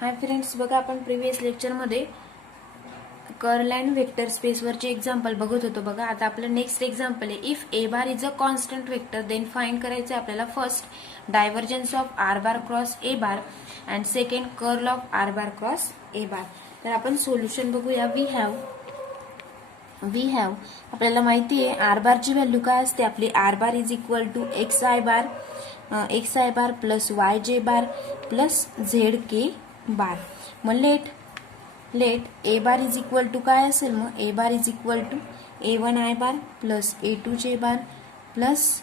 Hi friends, बघा आपण previous लेक्चरमध्ये कर्ल अँड वेक्टर स्पेसवरचे एक्झाम्पल बघत होतो. बघा आता आपलं नेक्स्ट एक्झाम्पल आहे. If A bar is a constant vector then find करायचं आहे आपल्याला first divergence of R bar cross A bar and second curl of R bar cross A bar. तर आपण सोल्युशन बघूया. वी हॅव आपल्याला माहिती आहे आर बारची व्हॅल्यू काय असते आपली. R bar is equal to X I bar plus Y J bar plus Z K bar. मग let A bar is equal to काय असेल. मग A bar is equal to A1 I bar plus A2 J bar plus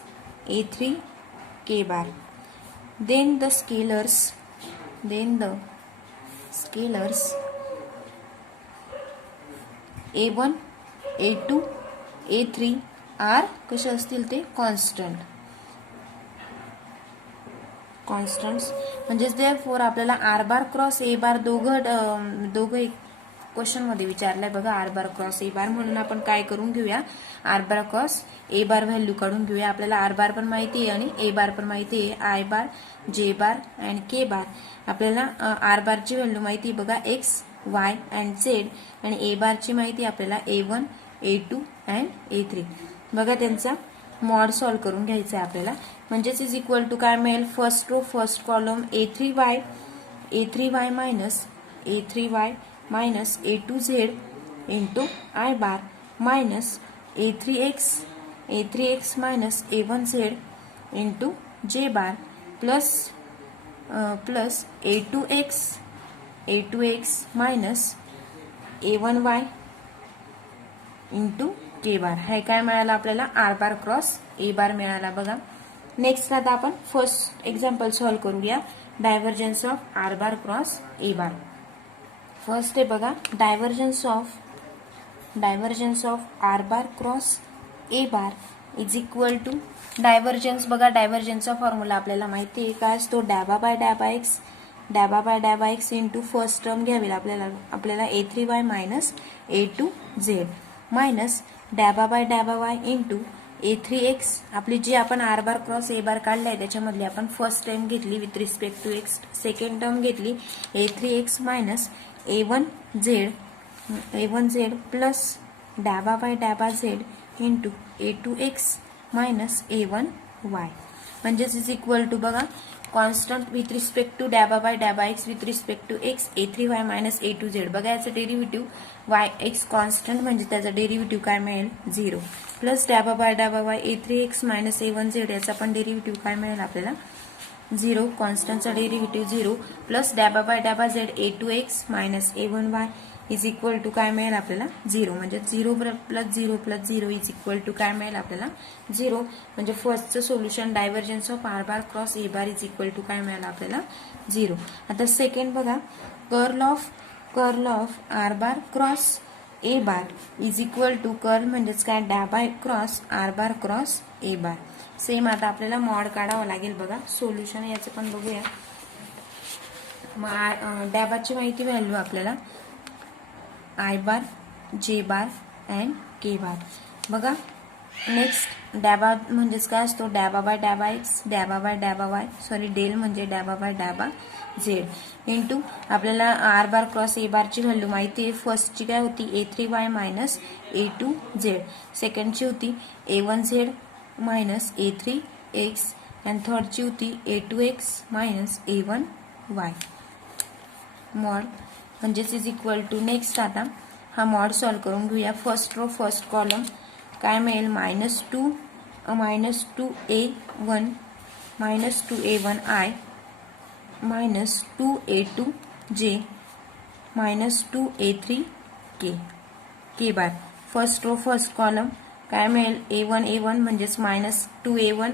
A3 K bar. Then the scalars A1 A2 A3 are कसे असतील ते constants. म्हणजेच therefore आपल्याला R bar cross A बार दोघं question मध्ये विचारलंय. बघा आर बार क्रॉस ए बार म्हणून आपण काय करून घेऊया. R bar cross A bar value काढून घेऊया. आपल्याला आर बार पण माहिती आहे आणि ए बार पण माहिती आहे. I bar J bar and K बार. आपल्याला आर बारची व्हॅल्यू माहिती आहे बघा एक्स वाय अँड झेड आणि ए बारची माहिती आपल्याला A1 A2 अँड A3. बघा त्यांचा मॉड सॉल्व करून घ्यायचा आहे आपल्याला. म्हणजेच इज इक्वल टू काय मिळेल. First row first column A3y minus A2z into I bar minus A3x minus A1z into जे bar plus A2x minus A1y into के बार. हे काय मिळालं आपल्याला आर बार क्रॉस ए बार मिळाला. बघा नेक्स्ट आता आपण फर्स्ट एक्झाम्पल सॉल्व करूया. Divergence of R bar cross A bar. First आहे बघा divergence of R bar cross A bar is equal to divergence. बघा डायव्हर्जन्सचा फॉर्म्युला आपल्याला माहिती आहे काय असतो. डॅबा by X into first term घ्यावी आपल्याला A3y मायनस A2z मायनस डॅबा बाय वाय इंटू A3x. आपली जी आपण आर बार क्रॉस ए बार काढलाय त्याच्यामधली आपण फर्स्ट टर्म घेतली with respect to X. Second term घेतली A3x मायनस A1z प्लस डॅबा by Z into A2x minus A1y. म्हणजेच इज इक्वल टू बघा कॉन्स्टंट विथ रिस्पेक्ट टू डॅबा by X with respect to X A3y minus A2z. बघा याचं derivative Y x constant म्हणजे त्याचा derivative काय मिळेल 0 प्लस डॅबा बाय A3x मायनस A1z याचा पण डेरिव्हेटिव्ह काय मिळेल आपल्याला 0. कॉन्स्टंटचा डेरिव्हेटिव्ह 0 प्लस डॅबा by Z A2x minus A1y is equal to काय मिळेल आपल्याला 0. म्हणजे 0 प्लस 0 इज इक्वल टू काय मिळेल आपल्याला 0. म्हणजे फर्स्टचं solution divergence of R bar cross A bar is equal to काय मिळालं आपल्याला 0. आता सेकंड बघा curl of R bar cross A bar is equal to curl म्हणजेच काय डॅबा cross R bar cross A bar. Same आता आपल्याला मॉड काढावं लागेल. बघा सोल्युशन याचं पण बघूया. डॅबाची माहिती व्हॅल्यू आपल्याला I bar J bar and K bar. बघा नेक्स्ट डॅबा म्हणजेच काय असतो. डॅबा बाय एक्स डॅबा बाय वाय डेल म्हणजे डॅबा बाय झेड इंटू आपल्याला आर बार क्रॉस ए बारची व्हॅल्यू माहिती आहे. फर्स्टची काय होती A3y मायनस A2z. सेकंडची होती A1z मायनस A3x अँड थर्डची होती A2x मायनस A1y. मॉड म्हणजेच इज इक्वल टू नेक्स्ट आता हा मॉड सॉल्व करून घेऊया. फर्स्ट रो फर्स्ट कॉलम काय मिळेल minus two A1 i minus 2A2j minus 2A3 k bar. First row first column काय मिळेल A1 म्हणजेच minus 2A1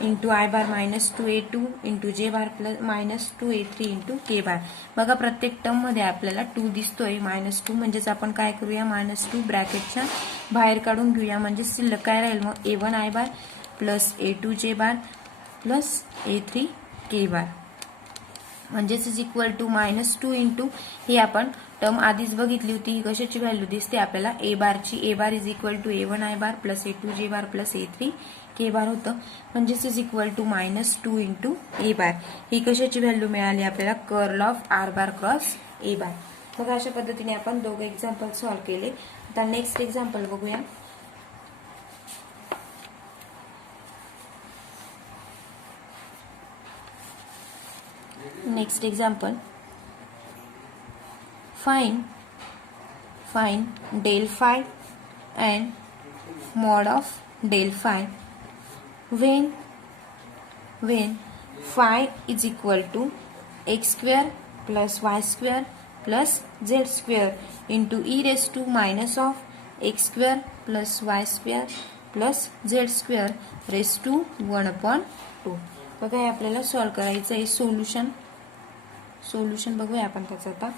into I bar minus 2A2 into जे bar plus minus 2A3 into के bar. बघा प्रत्येक term मध्ये आपल्याला 2 दिसतोय -2 म्हणजेच आपण काय करूया -2 ब्रॅकेटच्या बाहेर काढून घेऊया. म्हणजे शिल्लक काय राहील मग A1 I bar plus A2 J bar plus A3 K bar. म्हणजेच इज इक्वल टू -2 इंटू ही आपण टर्म आधीच बघितली होती, ही कशाची व्हॅल्यू दिसते आपल्याला ए बारची. A bar is equal to A1 I bar plus A2 J bar plus A3 K bar होतं. म्हणजेच is equal to -2 into A bar. ही कशाची व्हॅल्यू मिळाली आपल्याला, curl of R bar cross A bar. मग अशा पद्धतीने आपण दोघे एक्झाम्पल सॉल्व्ह केले. आता नेक्स्ट एक्झाम्पल बघूया. Next example, find del phi and mod of del phi when phi is equal to x square plus y square plus z square into e raised to minus of x square plus y square plus z square raised to 1/2. बघा हे आपल्याला solve करायचं आहे. Solution बघूया आपण त्याचं.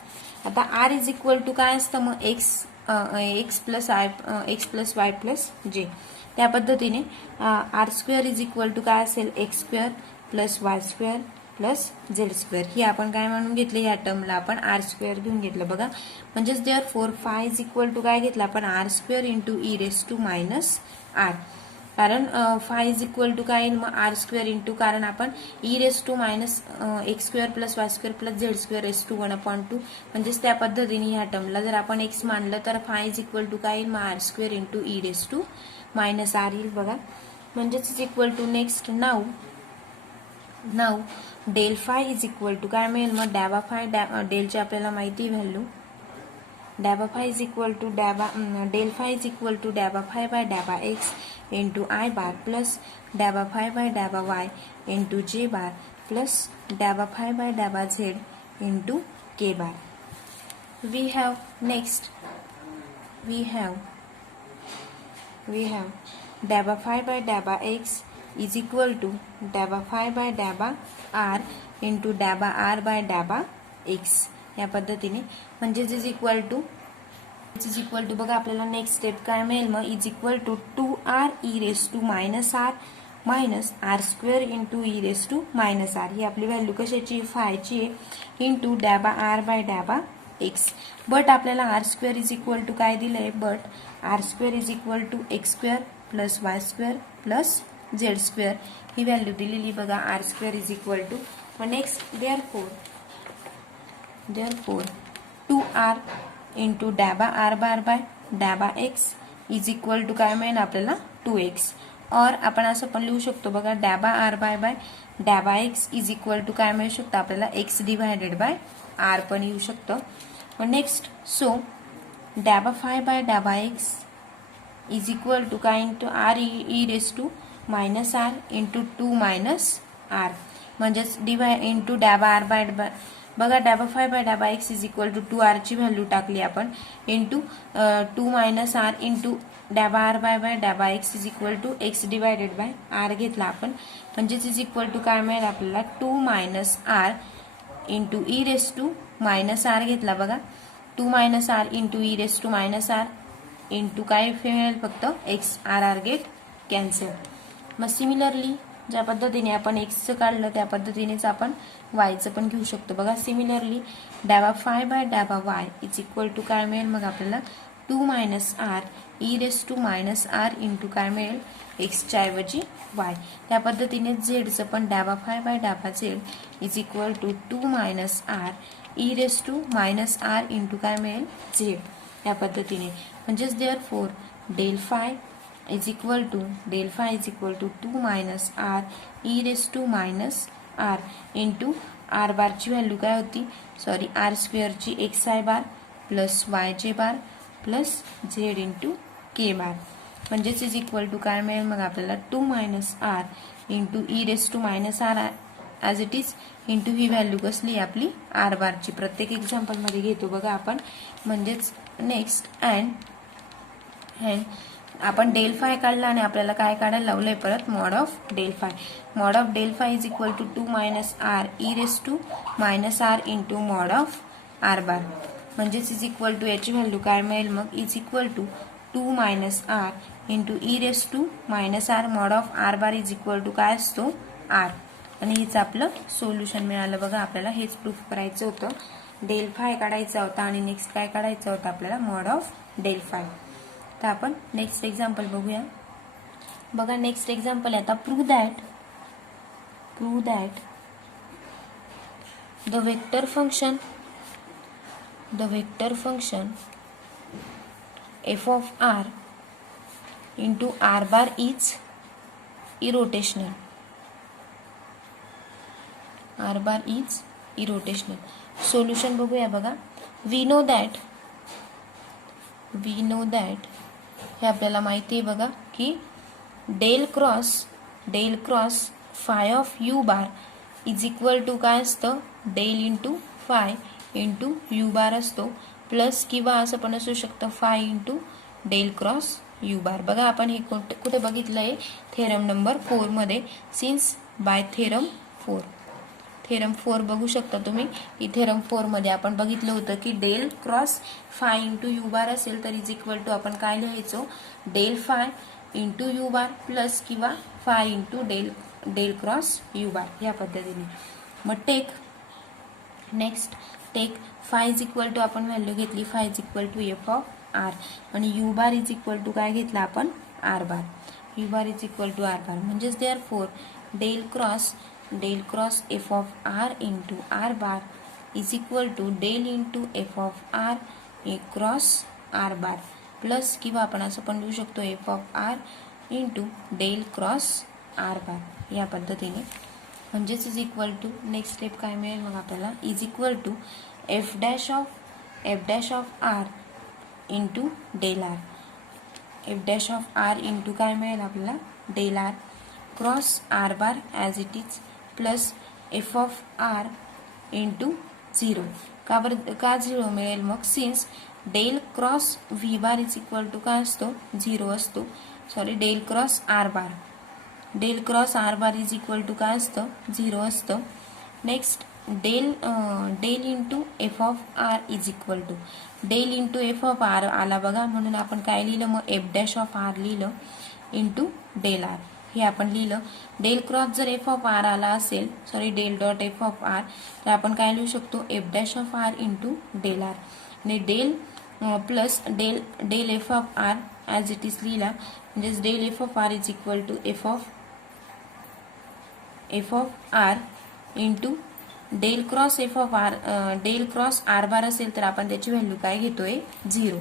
आता R is equal to काय असतं मग, x plus y plus J. त्या पद्धतीने R square is equal to काय असेल, X square plus Y square plus Z square. ही आपण काय म्हणून घेतली, या टर्मला आपण आर स्क्वेअर घेऊन घेतलं बघा. म्हणजेच therefore phi is equal to काय घेतलं आपण, R square into E raise to minus R. कारण फाय इज इक्वल टू काय येईल मग, आर स्क्वेअर इंटू, कारण आपण e raise to minus x square plus Y square plus Z square raise to 1/2. म्हणजेच त्या पद्धतीने ह्या टर्मला जर आपण एक्स मानलं तर फाय इज इक्वल टू काय येईल मग, R square into E raise to minus R येईल बघा. म्हणजेच is equal to next now del phi is equal to काय मिळेल मग, डॅबा फाय. डेलची आपल्याला माहिती व्हॅल्यू, डॅबा phi is equal to del phi is equal to डॅबा फाय बाय डॅबा X into I bar plus डॅबा फाय बाय डॅबा वाय इंटू जे बार प्लस डॅबा फाय बाय डॅबा Z into K bar. we have daba phi by daba x is equal to daba phi by daba r into daba r by daba x. या पद्धतीने म्हणजेच is equal to बघा आपल्याला next step काय मिळेल मग, is equal to 2r e raise to minus R minus R square into E raise to minus R. ही आपली व्हॅल्यू कशाची, फायची आहे, इंटू डॅबा आर बाय डॅबा एक्स. बट आपल्याला R square is equal to काय दिलंय, but R square is equal to X square plus Y square plus Z square ही व्हॅल्यू दिलेली बघा, R square is equal to. मग नेक्स्ट देअरफोर 2r इंटू डॅबा R bar by डॅबा X is equal to काय मिळेल आपल्याला 2x. और आपण असं पण लिहू शकतो बघा, डॅबा आर बाय डॅबा एक्स इज इक्वल टू काय मिळू शकतं आपल्याला, एक्स डिवायडेड बाय आर पण येऊ शकतं. नेक्स्ट सो डॅबा फाय बाय डॅबा एक्स इज इक्वल टू काय into R E raise to minus R into 2 minus R. म्हणजेच इंटू डॅबा आर बाय बघा, डॅबा फाय बाय डॅबा X is equal to 2r ची व्हॅल्यू टाकली आपण इंटू 2 मायनस आर इंटू डॅबा आर बाय डॅबा X is equal to X divided by R घेतला आपण. म्हणजेच इज इक्वल टू काय मिळेल आपल्याला, 2 minus R into E raise to minus R घेतला बघा, 2 minus R into E raise to minus R into काय मिळेल फक्त एक्स, आर गेट कॅन्सल. मग सिमिलरली ज्या पद्धतीने आपण एक्सचं काढलं त्या पद्धतीनेच आपण वायचं पण घेऊ शकतो बघा. सिमिलरली डॅबा फाय बाय डॅबा वाय इज इक्वल टू काय मिळेल मग आपल्याला, 2 minus R E raise to minus R into काय मिळेल, एक्सच्या ऐवजी वाय. त्या पद्धतीने झेडचं पण डॅबा फाय बाय डॅबा z is equal to 2 minus R E raise to minus R into काय मिळेल, झेड. या पद्धतीने म्हणजेच therefore del phi is equal to 2 minus R E raise to minus R into R बारची व्हॅल्यू काय होती, sorry R स्क्वेअरची X I bar plus Y J bar plus Z into K bar. म्हणजेच is equal to काय मिळेल मग आपल्याला, 2 minus R into E raise to minus R as it is into ही व्हॅल्यू कसली आपली आर बारची. प्रत्येक एक्झाम्पलमध्ये घेतो बघा आपण. म्हणजेच नेक्स्ट अँड आपण डेल फाय काढला आणि आपल्याला काय काढायला लावलंय परत, mod of del phi. Mod of del phi is equal to 2 minus R E raise to minus R into mod of R bar. म्हणजेच इज इक्वल टू याची व्हॅल्यू काय मिळेल मग, is equal to 2 minus R into E raise to minus R mod of R bar is equal to काय असतो R. आणि हेच आपलं सोल्युशन मिळालं बघा. आपल्याला हेच प्रूफ करायचं होतं. डेल फाय काढायचा होता आणि नेक्स्ट काय काढायचं होतं आपल्याला, मॉड ऑफ डेल फाय. तर आपण नेक्स्ट एक्झाम्पल बघूया. बघा नेक्स्ट एक्झाम्पल आहे आता, prove that the vector function f of r into r bar is irrotational. r bar is irrotational. Solution बघूया बघा. we know that हे आपल्याला माहिती आहे बघा की del cross phi of U bar is equal to काय असतं, del into phi into U bar असतो, प्लस किंवा असं पण असू शकतं phi into del cross U bar. बघा आपण हे कुठे बघितलंय, थेरम नंबर 4 मध्ये, सिन्स बाय थेरम 4 बघू शकता तुम्ही. की थेरम 4 मध्ये आपण बघितलं होतं की del cross phi into U bar असेल तर इज इक्वल टू आपण काय लिहायचो, del phi into U bar plus किंवा phi into del cross U bar या पद्धतीने. मग take phi is equal to आपण व्हॅल्यू घेतली, phi is equal to F of R, आणि U bar is equal to काय घेतला आपण, R bar. U bar is equal to R bar म्हणजेच therefore del cross F of R into R bar is equal to del into F of R cross R bar, plus किंवा आपण असं पण लिहू शकतो F of R into del cross R bar या पद्धतीने. म्हणजेच is equal to next step काय मिळेल मग आपल्याला, is equal to F dash of R into del R. F dash of R into काय मिळेल आपल्याला, del R cross R bar as it is, plus F of R into 0. का 0 मिळेल मग, since del cross V bar is equal to काय असतो, 0 असतो. Sorry, del cross R bar is equal to काय असतं, 0 असतं. Next del into F of R is equal to, del into F of R आला बघा, म्हणून आपण काय लिहिलं मग, एफ डॅश ऑफ आर लिहिलं इंटू डेल आर हे आपण लिहिलं. डेल क्रॉस जर एफ ऑफ आर आला असेल, sorry del dot F of R, तर आपण काय लिहू शकतो, F dash of R into del R, आणि del plus del F of R as it is लिहिला, म्हणजेच del F of R is equal to F of R into del cross F of R. Del cross R bar असेल तर आपण त्याची value काय घेतोय, 0.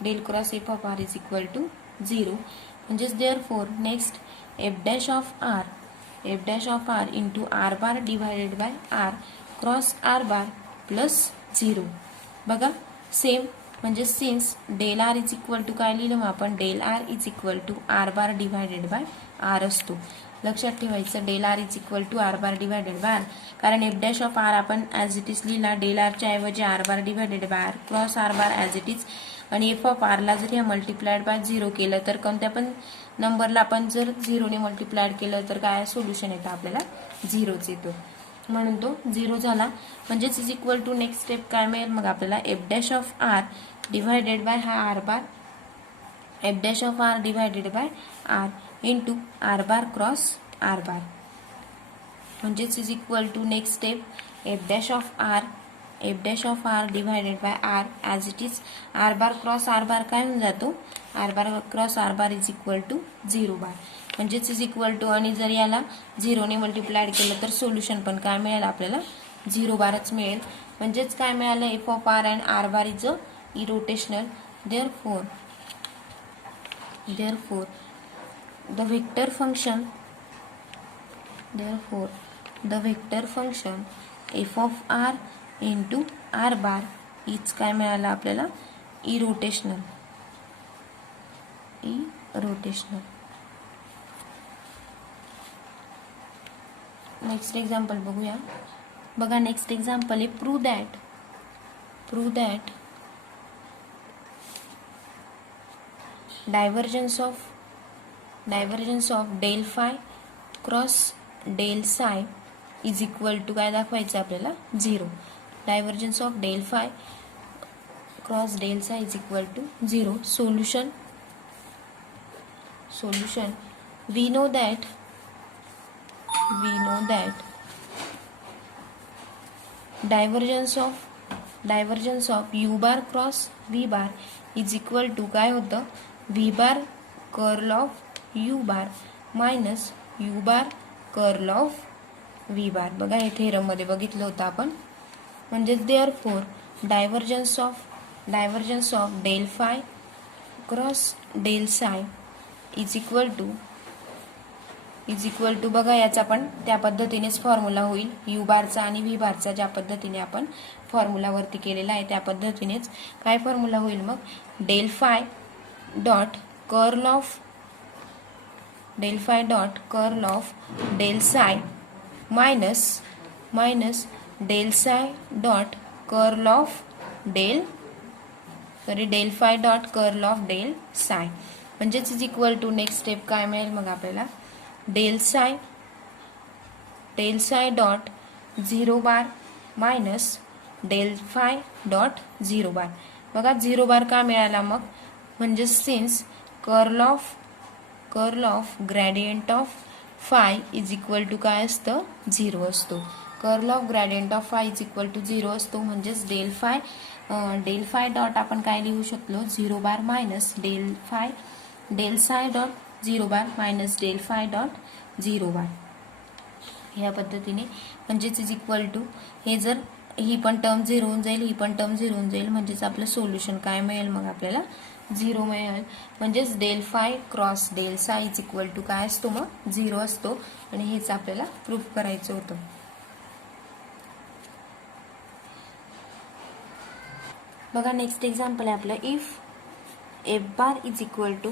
Del cross F of R is equal to 0. म्हणजेच therefore next F dash of R into R bar divided by R cross R bar plus 0. बघा same, म्हणजे since del R is equal to काय लिहिलं मग आपण, del R is equal to R bar divided by R असतो. लक्षात ठेवायचं, del R is equal to R bar divided by R, कारण एफ डॅश ऑफ आर आपण ॲज इट इज लिहिला, डेल आरच्या ऐवजी R bar divided by R cross R bar as it is, आणि F of आरला जर ह्या multiplied by 0 केलं तर कोणत्या पण नंबरला आपण जर 0ने मल्टिप्लाइड केलं तर काय सोल्युशन येतं आपल्याला, 0च येतो. म्हणून तो 0 झाला. म्हणजेच is equal to next step काय मिळेल मग आपल्याला, F dash of R divided by हा R bar, F dash of R divided by R into R bar cross R bar. म्हणजेच is equal to next step F dash of R divided by R as it is, R bar cross R bar काय होऊन जातो, R bar cross R bar is equal to 0 bar. म्हणजेच is equal to, आणि जर याला 0ने multiplied केलं तर solution पण काय मिळेल आपल्याला, 0 बारच मिळेल. म्हणजेच काय मिळालं, F of R and R bar is a irrotational. Therefore the vector function F of R into R bar is काय मिळालं आपल्याला, इरोटेशनल. नेक्स्ट एक्झाम्पल बघूया. बघा नेक्स्ट एक्झाम्पल आहे, prove that divergence of del phi cross del psi is equal to काय दाखवायचं आपल्याला, 0. Divergence of del phi cross del psi is equal to 0. Solution we know we know that divergence of u bar cross v bar is equal to काय होतं v bar curl of u bar minus u bar curl of v bar. बघा हे theorem मध्ये बघितलं होतं आपण. म्हणजे therefore divergence of del phi cross del psi is equal to बघा याचा पण त्या पद्धतीनेच फॉर्म्युला होईल. यू बारचा आणि व्ही बारचा ज्या पद्धतीने आपण फॉर्म्युला वरती केलेला आहे त्या पद्धतीनेच काय फॉर्म्युला होईल मग del phi dot curl of del psi minus del psi dot curl of del phi dot curl of del psi. म्हणजेच is equal to next step काय मिळेल मग आपल्याला del psi dot 0 bar minus del phi dot 0 bar. बघा 0 bar का मिळाला मग म्हणजे since curl of gradient of phi is equal to काय असतं 0 असतो. Curl of gradient of phi is equal to 0 असतो. म्हणजेच डेल फाय डॉट आपण काय लिहू शकलो 0 bar minus del psi dot 0 bar minus del phi dot 0 bar. ह्या पद्धतीने म्हणजेच इज इक्वल टू हे जर ही पण टर्म 0 होऊन जाईल ही पण टर्म 0 होऊन जाईल. म्हणजेच आपलं सोल्युशन काय मिळेल मग आपल्याला 0 मिळेल. म्हणजेच del phi cross del psi is equal to काय असतो मग 0 असतो. आणि हेच आपल्याला प्रूफ करायचं होतं. बघा नेक्स्ट एक्झाम्पल आहे आपलं if F bar is equal to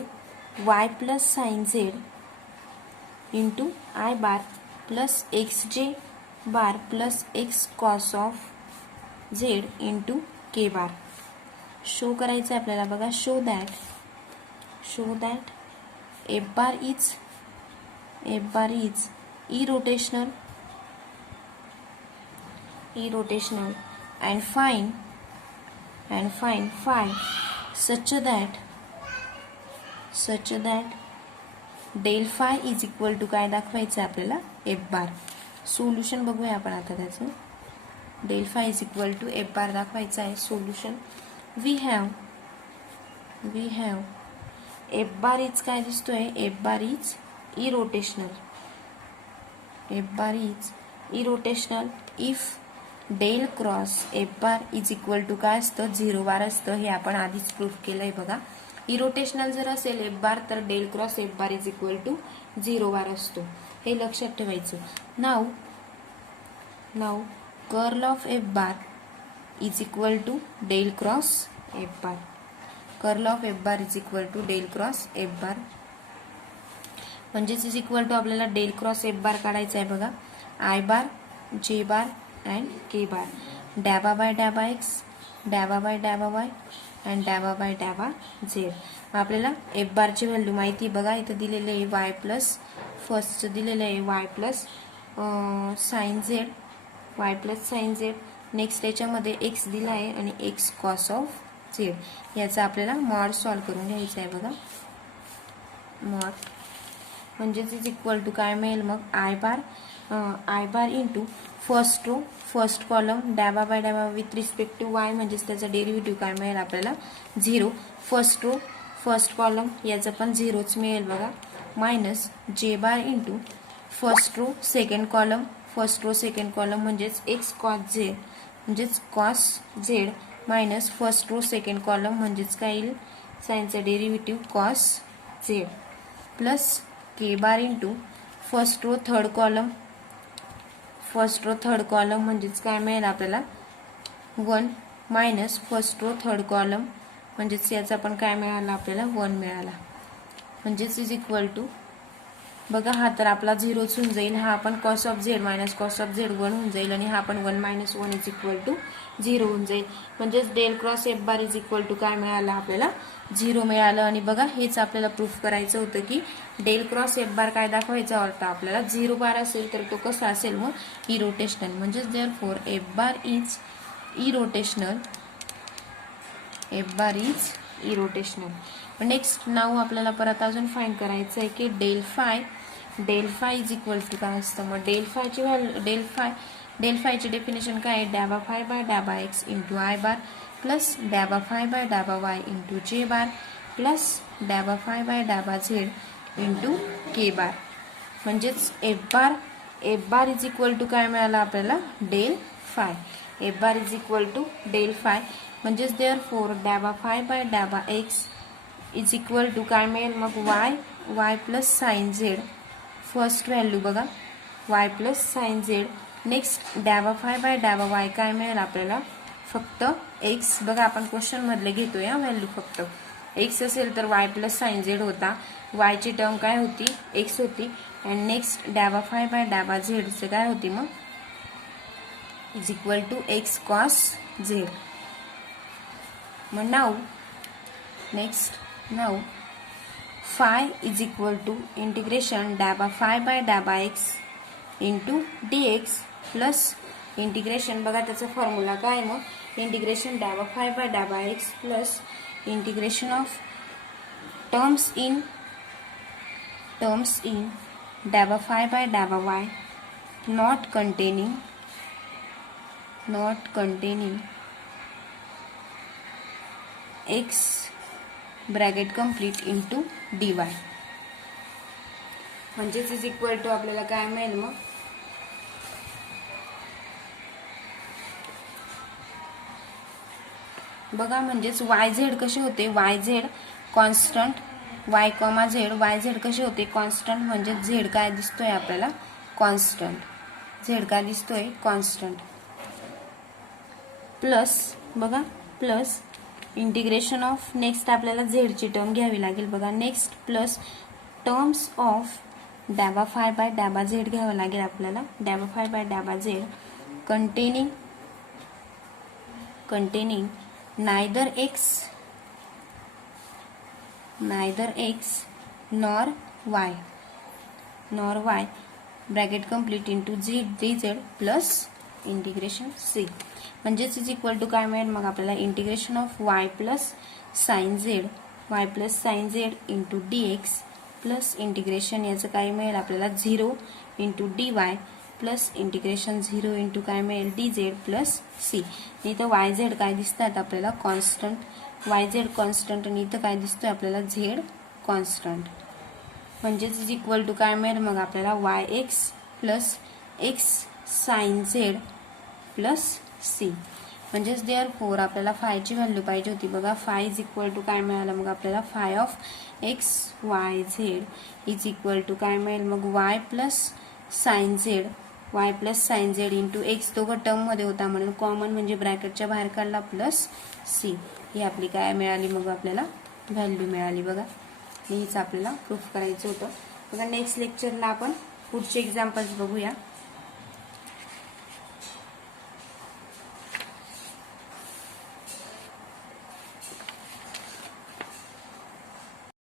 y plus sine z into I bar plus X J bar plus X cos of z into K bar. Show करायचं आहे आपल्याला. बघा show that F bar is irrotational and find phi such that del phi is equal to काय दाखवायचं आपल्याला F bar. Solution बघूया आपण आता त्याचं. Del phi is equal to F bar दाखवायचं आहे. Solution we have F bar is काय दिसतोय F bar is irrotational if del cross F bar is equal to काय असतं 0 बार असतं. हे आपण आधीच प्रूफ केलंय बघा. इरोटेशनल जर असेल एफ बार तर del cross F bar is equal to 0 bar असतो. हे लक्षात ठेवायचं. Now curl of F bar is equal to del cross F bar. Curl of F bar is equal to del cross F bar. म्हणजेच is equal to आपल्याला del cross F bar काढायचा आहे बघा. I bar J bar and K bar. डॅबा by डॅबा X डॅबा by डॅबा Y and डॅबा बाय डॅबा झेड. आपल्याला एफ बारची व्हॅल्यू माहिती बघा. इथं दिलेले आहे वाय प्लस फर्स्ट दिलेले आहे Y plus sine Z. Next याच्यामध्ये एक्स दिला आहे आणि एक्स कॉस ऑफ झेड. याचा आपल्याला मॉड सॉल्व करून घ्यायचा आहे बघा. मॉड म्हणजेच इज इक्वल टू काय मिळेल मग I bar into first column डॅबा बाय डॅबा विथ रिस्पेक्ट टू वाय म्हणजेच त्याचा डेरिव्हेटिव्ह काय मिळेल आपल्याला 0. फर्स्ट कॉलम याचं पण 0च मिळेल बघा. Minus J bar into first row second column म्हणजेच एक्स कॉस झेड म्हणजेच cos Z minus first row second column म्हणजेच काय येईल साइनचा derivative cos Z plus K bar into first row third column म्हणजेच काय मिळेल आपल्याला 1 minus first row third column म्हणजेच याचा पण काय मिळाला आपल्याला 1 मिळाला. म्हणजेच इज इक्वल टू बघा हा तर आपला 0च होऊन जाईल. हा आपण cos of Z minus cos of Z 1 होऊन जाईल आणि हा पण 1 मायनस 1 इज इक्वल टू 0 होऊन जाईल. म्हणजेच del cross F bar is equal to काय मिळालं आपल्याला 0 मिळालं. आणि बघा हेच आपल्याला प्रूफ करायचं होतं की डेल क्रॉस एफ बार काय दाखवायचा होता आपल्याला 0 बार असेल तर तो कसा असेल मग इरोटेशनल. म्हणजेच therefore F bar is irrotational. Next now आपल्याला परत अजून फाइंड करायचं आहे की del phi del phi is equal to काय असतं मग डेल फायची व्हॅल्यू डेल फायची डेफिनेशन काय आहे डॅबा फाय बाय डॅबा X into I bar plus डॅबा फाय बाय डॅबा वाय इंटू जे बार प्लस डॅबा फाय बाय डॅबा झेड इंटू के बार म्हणजेच F bar is equal to काय मिळालं आपल्याला del phi F bar is equal to del phi म्हणजेच देअरफॉर डॅबा फाय बाय डॅबा एक्स इज इक्वल टू काय मिळेल मग Y plus sine Z first value बघा Y plus sine Z next डॅबा फाय बाय डॅबा वाय काय मिळेल आपल्याला फक्त एक्स बघा आपण क्वेश्चन मधले घेतोय हा व्हॅल्यू फक्त एक्स असेल तर वाय प्लस साइन झेड होता वायची टर्म काय होती एक्स होती अँड नेक्स्ट डॅबा फाय बाय डॅबा झेडचे काय होती मग is equal to X cos Z मग now phi is equal to integration डॅबा फाय बाय डॅबा X into D X plus integration बघा त्याचा फॉर्म्युला काय मग इंटिग्रेशन डॅबा फाय बाय डॅबा X plus integration of terms in डॅबा फाय बाय डॅबा वाय not containing x bracket complete into dy म्हणजेच इज इक्वल टू आपल्याला काय मिळेल मग बघा म्हणजेच वाय झेड कसे होते Y Z constant Y comma Z Y Z कसे होते कॉन्स्टंट म्हणजे झेड काय दिसतोय आपल्याला कॉन्स्टंट झेड काय दिसतोय कॉन्स्टंट प्लस बघा प्लस इंटिग्रेशन ऑफ नेक्स्ट आपल्याला झेडची टर्म घ्यावी लागेल बघा नेक्स्ट प्लस टर्म्स ऑफ डॅबा फाय बाय डॅबा झेड घ्यावं लागेल आपल्याला डॅबा फाय बाय डॅबा z containing neither x nor y bracket complete into dz plus integration c म्हणजेच इज इक्वल टू काय मिळेल मग आपल्याला integration of y plus sine z into dx plus integration याचं काय मिळेल आपल्याला 0 into dy plus integration 0 into काय मिळेल dz प्लस c इथं वाय झेड काय दिसतात आपल्याला कॉन्स्टंट वाय झेड कॉन्स्टंट आणि इथं काय दिसतोय आपल्याला झेड कॉन्स्टंट म्हणजेच इज इक्वल टू काय मिळेल मग आपल्याला y x plus x sine z plus C म्हणजेच देअरफॉर आपल्याला फायची व्हॅल्यू पाहिजे होती बघा फाय इज इक्वल टू काय मिळालं मग आपल्याला phi of x y z is equal to काय मिळेल मग Y plus sine z into x दोघं टर्म मध्ये होता म्हणून कॉमन म्हणजे ब्रॅकेटच्या बाहेर काढला प्लस सी ही आपली काय मिळाली मग आपल्याला व्हॅल्यू मिळाली बघा हीच आपल्याला प्रूफ करायचं होतं बघा नेक्स्ट लेक्चरला आपण पुढचे एक्झाम्पल्स बघूया